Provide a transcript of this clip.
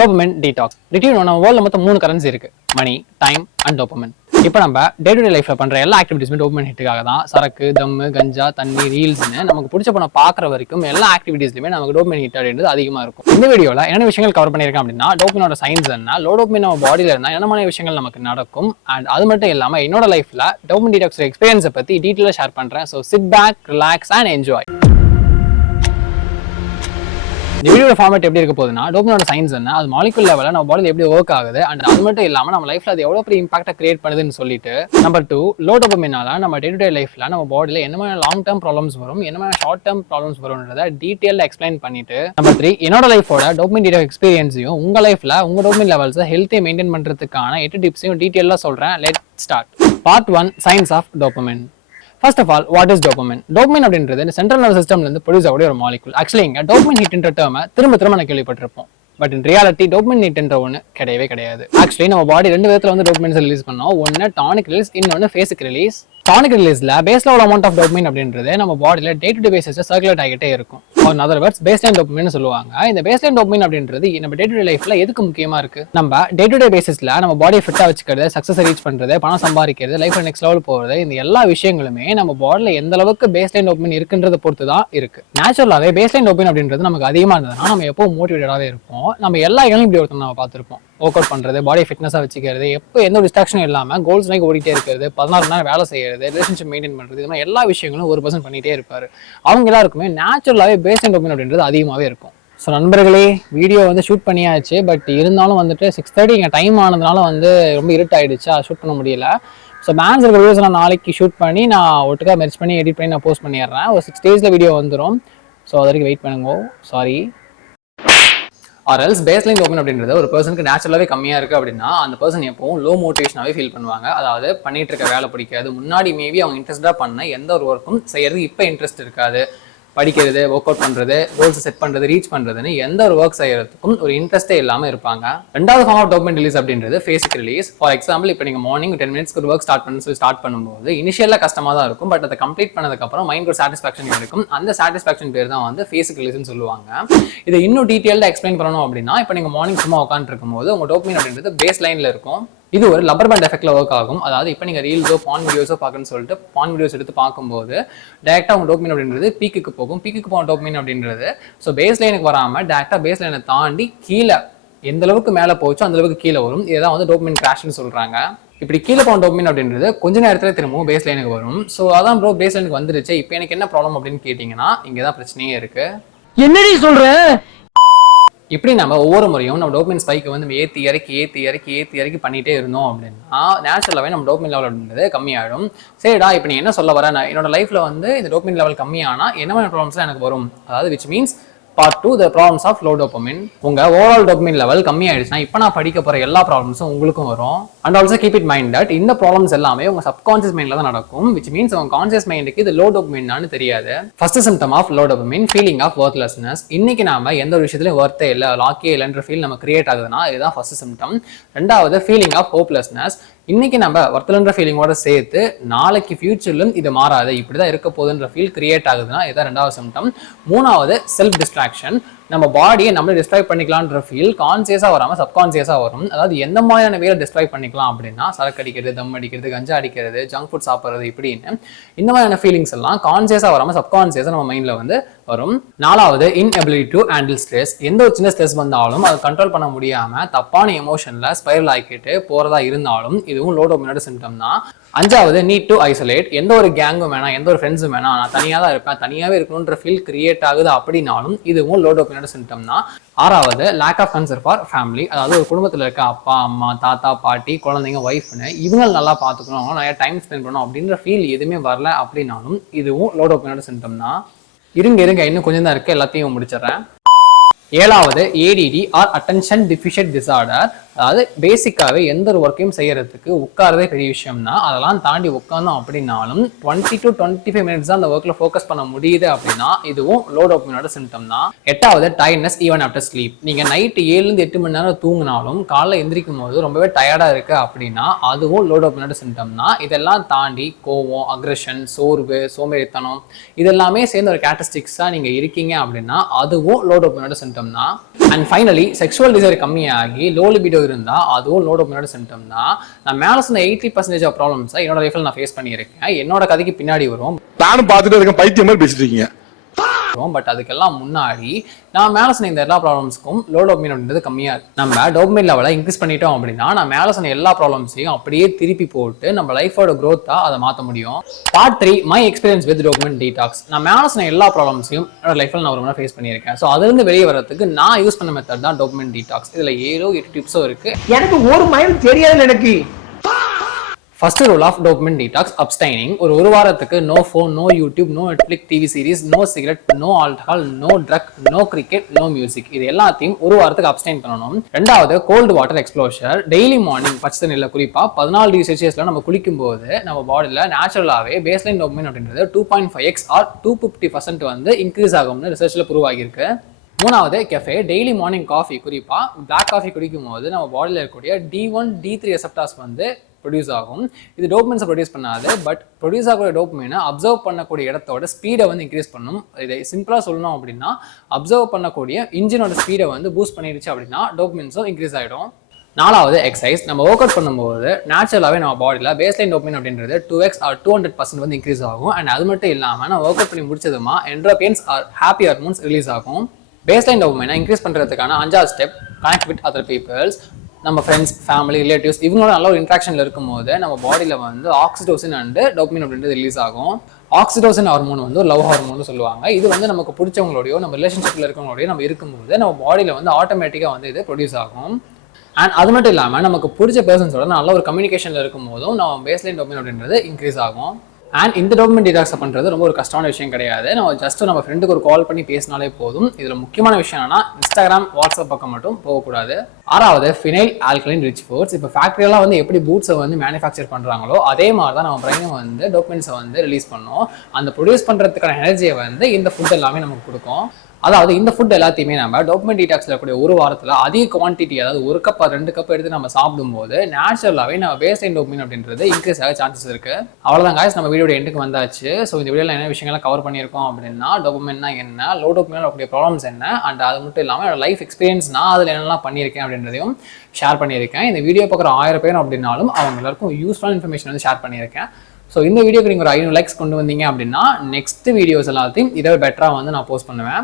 Dopamine Detox. நம்ம வேர்ல்ட்ல மொத்தம் 3 currency இருக்கு. மணி, டைம் அண்ட் டோபமைன். இப்போ நம்ம டே டு டே லைஃப்ல பண்ற எல்லா ஆக்டிவிட்டிஸுமே டோபமைன் ஹிட்டுக்காக தான். சரக்கு, தம்மு, கஞ்சா, தண்ணி, ரீல்ஸ்னு நமக்கு பிடிச்ச படம் பார்க்குற வரைக்கும் எல்லா ஆக்டிவிட்டிஸ்லையுமே நமக்கு டோபமைன் ஹிட் அப்படின்றது அதிகமாக இருக்கும். இந்த வீடியோவில் என்ன விஷயங்கள் கவர் பண்ணியிருக்கேன் அப்படின்னா, டோபமைனோட சயின்ஸ் என்ன, லோ டோபமைன் நம்ம பாடியில் இருந்தால் என்ன மாதிரி விஷயங்கள் நமக்கு நடக்கும், அண்ட் அது மட்டும் இல்லாமல் என்னோட லைஃப்ல டோபமைன் டீடாக்ஸ் எக்ஸ்பீரியன்ஸை பற்றி டீட்டெயிலாக ஷேர் பண்ணுறேன். So sit back, relax and enjoy. இந்த வீடியோட ஃபார்மேட் எப்படி இருக்க போகுதுன்னா, டோபமைனோட சயின்ஸ் என்ன, அது மாலிகுல் லெவலில் நம்ம பாடியில் எப்படி ஒர்க் ஆகுது, அண்ட் அது மட்டும் இல்லாமல் நம்ம லைஃப்ல அது எவ்வளோ பெரிய இம்பாக்டை கிரியேட் பண்ணுதுன்னு சொல்லிட்டு, நம்பர் 2 லோ டோபமைனால நம்ம டே டு டே லைஃப்ல நம்ம பாடியில் என்ன மாதிரி லாங் டேர்ம் ப்ராப்ளம்ஸ் வரும், என்ன மாதிரி ஷார்ட் டேர்ம் ப்ராப்ளம்ஸ் வரும்ன்றதை டீட்டெயிலாக எக்ஸ்பிளைன் பண்ணிட்டு, நம்பர் 3 என்னோட லைஃபோட டோபமைன் டீடாக்ஸ் எக்ஸ்பீரியன்ஸையும் உங்க லைஃப்ல உங்க டோபமைன் லெவல்ஸை ஹெல்த்தியை மெயின்டைன் பண்றதுக்கான 8 டிப்ஸையும் டீட்டெயிலாக சொல்றேன். Let's start. Part 1 science of dopamine. First of all, what is dopamine? Dopamine அப்படின்றது இந்த சென்ட்ரல் நர்வஸ் சிஸ்டம்ல இருந்து ப்ரொடியூஸ் ஆகக்கூடிய ஒரு மாலிகுல். ஆக்சுவலி இங்க டோபமைன் ஹிட்ன்ற டேர்மை திரும்ப நான் கேள்விப்பட்டிருப்போம். பட் இன் ரியாலிட்டி டோபமைன் ஹிட்ன்ற ஒன்று கிடையவே கிடையாது. ஆக்சுவலி நம்ம பாடி 2 விதத்துல வந்து டோபமைன்ஸ் ரிலீஸ் பண்ணோம். ஒன்று டானிக் ரிலீஸ், இன்னொன்று ஃபேசிக் ரிலீஸ். டானிக் ரிலீஸ்ல base level amount of dopamine அப்படின்றது நம்ம பாடியில டே டு டே பேசிஸ்ல சர்க்குலேட் ஆகிட்டே இருக்கும். In other words baseline dopamine சொல்லுவாங்க. இந்த பேஸ்லைன் டோபமைன் அப்படின்றது நம்ம டே டு டே லைஃப்ல எதுக்கு முக்கியமா இருக்கு? நம்ம டே டு டே பேசிஸ்ல நம்ம பாடியை ஃபிட்டா வச்சுக்கிறது, சக்சஸ் ரீச் பண்றது, பணம் சம்பாதிக்கிறது, லைஃப்ல நெக்ஸ்ட் லெவல் போறது, இந்த எல்லா விஷயங்களுமே நம்ம பாடியில எந்த அளவுக்கு பேஸ்லைன் டோபமைன் இருக்குன்றத பொறுத்து தான் இருக்கு. நேச்சுரலாவே பேஸ்லைன் டோபமைன் அப்படின்றது நமக்கு அதிகமா இருந்ததுன்னா நம்ம எப்போ மோட்டிவேட்டடாவே இருப்போம். நம்ம எல்லா இடங்களும் இப்படி ஒருத்தர் நம்ம பார்த்திருப்போம். ஒர்க் அவுட் பண்றது, பாடியை ஃபிட்னஸா வச்சுக்கிறது, எப்போ எந்த ஒரு டிஸ்ட்ராக்ஷனும் இல்லாம கோல்ஸ் நோக்கி ஓடிட்டே இருக்கிறது, 14 மணி நேரம் வேலை செய்யறது, ரிலேஷன்ஷிப் மெயின்டைன் பண்றது, இது மாதிரி எல்லா விஷயங்களும் ஒரு பர்சன் பண்ணிட்டே இருப்பாரு. அவங்க எல்லாருக்குமே நேச்சுரலாவே பேஸ்லைன் டோபமைன் அப்படின்றது அதிகமாகவே இருக்கும். ஸோ நண்பர்களே, வீடியோ வந்து ஷூட் பண்ணியாச்சு. பட் இருந்தாலும் வந்துட்டு 6:30 இங்கே டைம் ஆனதுனால வந்து ரொம்ப இருட்டாயிடுச்சு, ஷூட் பண்ண முடியல. ஸோ பேலன்ஸ் இருக்கிற வீடியோஸ் நான் நாளைக்கு ஷூட் பண்ணி நான் ஒட்டுக்கா மெர்ஜ் பண்ணி எடிட் பண்ணி நான் போஸ்ட் பண்ணிடுறேன். ஒரு 6 days வீடியோ வந்துடும். ஸோ அது வரைக்கும் வெயிட் பண்ணுங்க. Sorry. Or else baseline dopamine அப்படின்றது ஒரு பர்சனுக்கு நேச்சுரலாவே கம்மியா இருக்கு அப்படின்னா அந்த பர்சன் எப்பவும் லோ மோட்டிவேஷனாவே ஃபீல் பண்ணுவாங்க. அதாவது பண்ணிட்டு இருக்க வேலை பிடிக்காது, முன்னாடி மேபி அவங்க இன்ட்ரெஸ்டா பண்ண எந்த ஒரு ஒர்க்கும் செய்யறது இப்போ இன்ட்ரெஸ்ட் இருக்காது. படிக்கிறது, ஒர்க் அவுட் பண்றது, கோல்ஸ் செட் பண்றது, ரீச் பண்றதுன்னு எந்த ஒரு ஒர்க் செய்யறதுக்கும் ஒரு இன்ட்ரெஸ்டே இல்லாம இருப்பாங்க. ரெண்டாவது ஃபார்ம் ஆஃப் டோபமைன் ரிலீஸ் அப்படின்றது ஃபேசிக் ரிலீஸ். ஃபார் எக்ஸாம்பிள், இப்போ நீங்க மார்னிங் 10 minutes ஒரு ஒர்க் ஸ்டார்ட் பண்ணும்போது இனிஷியலா கஷ்டமா தான் இருக்கும். பட் அதை கம்ப்ளீட் பண்ணதுக்கு அப்புறம் மைண்ட் ஒரு சாட்டிஸ்ஃபேக்ஷன் இருக்கும். அந்த சாட்டிஸ்ஃபேக்ஷன் பேர் தான் வந்து ஃபேசிக் ரிலீஸ்னு சொல்லுவாங்க. இதை இன்னும் டீட்டெயில்டா எக்ஸ்பிளைன் பண்ணணும் அப்படின்னா, இப்போ நீங்க மார்னிங் சும்மா உட்காந்துட்டு இருக்கும்போது உங்க டோபமைன் அப்படின்றது பேஸ் லைன்ல இருக்கும். இது ஒரு லப்பர் பேண்ட் எஃபெக்ட்ல ஒர்க் ஆகும். அதாவது இப்போ நீங்க ரீல்ஸோ பான் வீடியோஸோ பார்க்கணும்னு சொல்லிட்டு பான் வீடியோஸ் எடுத்து பார்க்கும்போது டேரக்டா உங்க டோபமைன் அப்படின்றது பீக்குக்கு போகும். பீக்குக்கு போன டோபமைன் அப்படின்றது ஸோ பேஸ் லைனுக்கு வராம டேரக்டா பேஸ் லைனை தாண்டி கீழே எந்த அளவுக்கு மேலே போச்சோ அந்த அளவுக்கு கீழே வரும். இதுதான் வந்து டோபமைன் கிராஷ்னு சொல்றாங்க. இப்படி கீழே போன டோபமைன் அப்படின்றது கொஞ்ச நேரத்துல திரும்பவும் பேஸ் லைனுக்கு வரும். ஸோ அதான் ப்ரோ பேஸ் லைனுக்கு வந்துருச்சு, இப்போ எனக்கு என்ன ப்ராப்ளம் அப்படின்னு கேட்டீங்கன்னா இங்கதான் பிரச்சனையே இருக்கு. என்னடி சொல்ற? இப்படி நம்ம ஒவ்வொரு முறையும் நம்ம டோபமைன் ஸ்பைக்கை வந்து ஏற்றி இறக்கி பண்ணிட்டே இருந்தோம் அப்படின்னா நேச்சுரலாகவே நம்ம டோபமைன் லெவல் அப்படின்றது கம்மியாயிடும். சரிடா, இப்போ நீ என்ன சொல்ல வர, நான் என்னோட லைஃப்ல வந்து இந்த டோபமைன் லெவல் கம்மியானா என்ன மாதிரி ப்ராப்ளம்ஸ்லாம் எனக்கு வரும், அதாவது which means Part 2 the problems of low dopamine. உங்க ஓவரால் டோபமைன் லெவல் கம்மி ஆயிடுச்சுன்னா இப்போ நான் படிக்க போற எல்லா ப்ராப்ளம்ஸும் உங்களுக்கும் வரும். And also keep it mind that இந்த ப்ராப்ளம்ஸ் எல்லாமே உங்க சப்கான்சியஸ் மைண்ட்ல தான் நடக்கும். விச் மீன்ஸ் உங்க கான்சியஸ் மைண்டுக்கு இது லோ டோபமைன்னு தெரியாது. First symptom of low dopamine feeling of worthlessness. இன்னைக்கு நாம எந்த ஒரு விஷயத்துலயும் வொர்த்தே இல்லை, லாக்கே இல்லைன்ற ஃபீல் நம்ம கிரியேட் ஆகுதுன்னா இதுதான் ஃபர்ஸ்ட் சிம்டம். ரெண்டாவது ஃபீலிங் ஆஃப் ஹோப்லெஸ்னஸ். இன்னைக்கு நம்ம வர்த்தலன்ற ஃபீலிங்கோட சேர்த்து நாளைக்கு ஃபியூச்சர்லும் இது மாறாது, இப்படிதான் இருக்க போகுதுன்ற ஃபீல் கிரியேட் ஆகுதுன்னா இதான் ரெண்டாவது சிம்டம். மூணாவது செல்ஃப் டிஸ்ட்ராக்ஷன். நம்ம பாடியை நம்மளே டிஸ்ட்ராய் பண்ணிக்கலான்ற ஃபீல் கான்சியஸா வராம சப்கான்சியஸா வரும். அதாவது எந்த மாதிரியான வேலை டிஸ்ட்ராய் பண்ணிக்கலாம் அப்படின்னா சரக்கு அடிக்கிறது, தம் அடிக்கிறது, கஞ்சா அடிக்கிறது, ஜங்க் ஃபுட் சாப்பிட்றது, இப்படின்னு இந்த மாதிரியான ஃபீலிங்ஸ் எல்லாம் கான்சியஸா வராம சப்கான்சியஸா நம்ம மைண்ட்ல வந்து வரும். நாலாவது இன்எபிலிட்டி டு ஹேண்டில் ஸ்ட்ரெஸ். எந்த ஒரு சின்ன ஸ்ட்ரெஸ் வந்தாலும் அதை கண்ட்ரோல் பண்ண முடியாம தப்பான எமோஷன்ல ஸ்பைரல் ஆக்கிட்டு போறதா இருந்தாலும் இதுவும் லோ டோபமைனோட சிம்டம் தான். அஞ்சாவது நீட் டு ஐசோலேட். எந்த ஒரு கேங்கும் வேணாம், எந்த ஒரு ஃப்ரெண்ட்ஸும் வேணாம், நான் தனியாக தான் இருப்பேன், தனியாகவே இருக்கணுன்ற ஃபீல் கிரியேட் ஆகுது அப்படின்னாலும் இதுவும் லோ டோபமைனோட சிம்டம் தான். ஆறாவது lack of concern for family. அதாவது ஒரு குடும்பத்தில் இருக்க அப்பா, அம்மா, தாத்தா, பாட்டி, குழந்தைங்க, ஒய்ஃப்னு இவங்க நல்லா பார்த்துக்கணும், அவங்க நிறைய டைம் ஸ்பெண்ட் பண்ணணும் அப்படின்ற ஃபீல் எதுவுமே வரல அப்படின்னாலும் இதுவும் லோ டோபமைனோட சிம்டம் தான். இருங்க இன்னும் கொஞ்சம் தான் இருக்கு, எல்லாத்தையும் முடிச்சிடறேன். ஏழாவது ADD or attention deficient disorder. அதாவது பேசிக்காவே எந்த ஒரு ஒர்க்கையும் செய்யறதுக்கு உட்காரதே பெரிய விஷயம் தான். அதெல்லாம் தாண்டி உட்கார்ந்தோம் அப்படின்னாலும் 20 to 25 minutes தான் அந்த ஒர்க்ல ஃபோக்கஸ் பண்ண முடியுது அப்படின்னா இதுவும் லோ டோபமைனோட சிம்டம் தான். எட்டாவது டயர்ட்னஸ் ஈவன் ஆஃப்டர் ஸ்லீப். நீங்க நைட்டு 7-8 மணி நேரம் தூங்கினாலும் காலைல எந்திரிக்கும் போது ரொம்பவே டயர்டா இருக்கு அப்படின்னா அதுவும் லோ டோபமைனோட சிம்டம் தான். இதெல்லாம் தாண்டி கோவம், அக்ரெஷன், சோர்வு, சோம்பேறித்தனம் இதெல்லாமே சேர்ந்த ஒரு கேரக்டரிஸ்டிக்ஸா நீங்க இருக்கீங்க அப்படின்னா அதுவும் லோ டோபமைனோட சிம்டம் சிம்டம் தான். அண்ட் ஃபைனலி செக்ஷுவல் டிசைர் கம்மியாகி லோ லிபிடோ இருந்தால் அதுவும் லோ டோபமைனோட சிம்டம் தான். நான் மேலே சொன்ன 80% ஆஃப் ப்ராப்ளம்ஸை என்னோட லைஃப்பில் நான் ஃபேஸ் பண்ணியிருக்கேன். என்னோட கதைக்கு பின்னாடி வரும். நானும் பார்த்துட்டு இருக்கேன், பைத்தியம் மாதிரி பேசிட்டு இருக்கீங்க. பட் அதுக்கெல்லாம் முன்னாடி நான் மேலே சொன்ன இந்த எல்லா ப்ராப்ளம்ஸ்க்கும் லோ டோபமைன் அப்படின்றது கம்மியாக இருக்கு. நம்ம டோபமைன் லெவலை இன்க்ரீஸ் பண்ணிட்டோம் அப்படின்னா நான் மேலே சொன்ன எல்லா ப்ராப்ளம்ஸையும் அப்படியே திருப்பி போட்டு நம்ம லைஃபோட க்ரோத்தா அதை மாற்ற முடியும். Part 3 my experience with dopamine detox. நான் மேலே சொன்ன எல்லா ப்ராப்ளம்ஸையும் என்னோட லைஃப்பில் நான் ஒரு முறை ஃபேஸ் பண்ணியிருக்கேன். ஸோ அதுலேருந்து வெளியே வரதுக்கு நான் யூஸ் பண்ண மெத்தட் தான் டோபமைன் டீடாக்ஸ். இதில் 7-8 டிப்ஸும் இருக்கு. எனக்கு ஒரு மைல் தெரியாது. எனக்கு first rule of dopamine detox abstaining. ஒரு வாரத்துக்கு no phone, no YouTube, no Netflix TV series, no cigarette, no alcohol, no drug, no cricket, no music. இது எல்லாத்தையும் ஒரு வாரத்துக்கு அப்ஸ்டைன் பண்ணணும். ரெண்டாவது cold water exposure. Daily morning பச்சை தண்ணியில் குறிப்பா 14 டிகிரி செல்சியஸ்ல நம்ம குளிக்கும் போது நம்ம பாடியில் நேச்சுரலாகவே பேஸ்லைன் டோபமைன் அப்படின்றது 2.5x ஆர் 250% வந்து இன்க்ரீஸ் ஆகும்னு ரிசர்ச்ல ப்ரூவ் ஆகியிருக்கு. மூணாவது கெஃபே. டெய்லி மார்னிங் காஃபி, குறிப்பா பிளாக் காஃபி குடிக்கும் போது நம்ம பாடியில் இருக்கக்கூடிய D1, D3 ரெசெப்டார்ஸ் வந்து ப்ரொடியூஸ் ஆகும். இது டோபமைன்ஸை ப்ரொடியூஸ் பண்ணாது, பட் ப்ரொடியூஸ் ஆகக்கூடிய டோபமைனை அப்சர்வ் பண்ணக்கூடிய இடத்தோட ஸ்பீடை வந்து இன்க்ரீஸ் பண்ணும். இதை சிம்பிளாக சொல்லணும் அப்படின்னா அப்சர்வ் பண்ணக்கூடிய இன்ஜினோட ஸ்பீடை வந்து பூஸ்ட் பண்ணிடுச்சு அப்படின்னா டோபமைன்ஸும் இன்க்ரீஸ் ஆகிடும். நாலாவது எக்ஸசைஸ். நம்ம ஒர்க் அவுட் பண்ணும்போது நேச்சுரலாகவே நம்ம பாடியில் பேஸ்லைன் டோபமைன் அப்படின்றது 2x ஆர் 200% வந்து இன்க்ரீஸ் ஆகும். அண்ட் அது மட்டும் இல்லாமல் நம்ம ஒர்க் அவுட் பண்ணி முடிச்சதுமா endorphins or happy hormones release ஆகும். பேஸ்லைன் டோபமைனை இன்க்ரீஸ் பண்ணுறதுக்கான 5வது step connect with other peoples. நம்ம ஃப்ரெண்ட்ஸ், ஃபேமிலி, ரிலேட்டிவ்ஸ் இவங்களோட நல்ல ஒரு இன்ட்ராக்ஷனில் இருக்கும்போது நம்ம பாடியில் வந்து ஆக்சிடோசின் அண்ட் டோபமைன் அப்படின்றது ரிலீஸ் ஆகும். ஆக்சிடோசின் ஹார்மோன் வந்து ஒரு லவ் ஹார்மோன் சொல்லுவாங்க. இது வந்து நமக்கு பிடிச்சவங்களோடையோ நம்ம ரிலேஷன்ஷிப்பில் இருக்கவங்களோடய நம்ம இருக்கும்போது நம்ம பாடியில் வந்து ஆட்டோமேட்டிக்காக வந்து இது ப்ரொடியூஸ் ஆகும். அண்ட் அது மட்டும் இல்லாமல் நமக்கு பிடிச்ச பர்சன்ஸோட நல்ல ஒரு கம்யூனிகேஷனில் இருக்கும் போதும் நம்ம பேஸ்லைன் டோபமைன் அப்படின்றது இன்க்ரீஸ் ஆகும். அண்ட் இந்த டோபமைன் டீடாக்ஸ் பண்ணுறது ரொம்ப ஒரு கஷ்டமான விஷயம் கிடையாது. நம்ம ஜஸ்ட் நம்ம ஃப்ரெண்டுக்கு ஒரு கால் பண்ணி பேசினாலே போதும். இதில் முக்கியமான விஷயம் என்னன்னா இன்ஸ்டாகிராம், வாட்ஸ்அப் பக்கம் மட்டும் போகக்கூடாது. ஆறாவது ஃபினைல் ஆல்கலைன் ரிச் ஃபுட்ஸ். இப்போ ஃபேக்ட்ரியெல்லாம் வந்து எப்படி பூட்ஸை வந்து மேனுஃபேக்சர் பண்ணுறாங்களோ அதே மாதிரி தான் நம்ம பிரெயினை வந்து டோபமைன்ஸை வந்து ரிலீஸ் பண்ணோம். அந்த ப்ரொடியூஸ் பண்ணுறதுக்கான எனர்ஜியை வந்து இந்த ஃபுட் எல்லாமே நமக்கு கொடுக்கும். அதாவது இந்த ஃபுட் எல்லாத்தையுமே நம்ம டோபமைன் டீடாக்ஸ்ல கூடிய ஒரு வாரத்தில் அதிக குவான்டிட்டி, அதாவது 1 கப் 2 கப் எடுத்து நம்ம சாப்பிடும்போது நேச்சுரலாகவே நம்ம பேஸ்லைன் டோபமைன் அப்படின்றது இன்க்ரீஸ் ஆக சான்சஸ் இருக்கு. அவ்வளோதான் guys, நம்ம வீடியோட எண்டுக்கு வந்தாச்சு. ஸோ இந்த வீடியோவில் என்ன விஷயங்கள்லாம் கவர் பண்ணியிருக்கோம் அப்படின்னா டோபமைன்னா என்ன, லோ டோபமைனில் இருக்கக்கூடிய ப்ராப்ளம்ஸ் என்ன, அண்ட் அது மட்டும் இல்லாமல் என்னோட லைஃப் எக்ஸ்பீரியன்ஸ் நான் அதில் என்னெல்லாம் பண்ணியிருக்கேன் அப்படின்றதையும் ஷேர் பண்ணியிருக்கேன். இந்த வீடியோ பார்க்குற 1000 பேர் அப்படின்னாலும் அவங்க எல்லாருக்கும் யூஸ்ஃபுல்லான இன்ஃபர்மேஷன் வந்து ஷேர் பண்ணியிருக்கேன். ஸோ இந்த வீடியோக்கு நீங்கள் ஒரு 500 லைக்ஸ் கொண்டு வந்தீங்க அப்படின்னா நெக்ஸ்ட் வீடியோஸ் எல்லாத்தையும் இதை பெட்டராக வந்து நான் போஸ்ட் பண்ணுவேன்.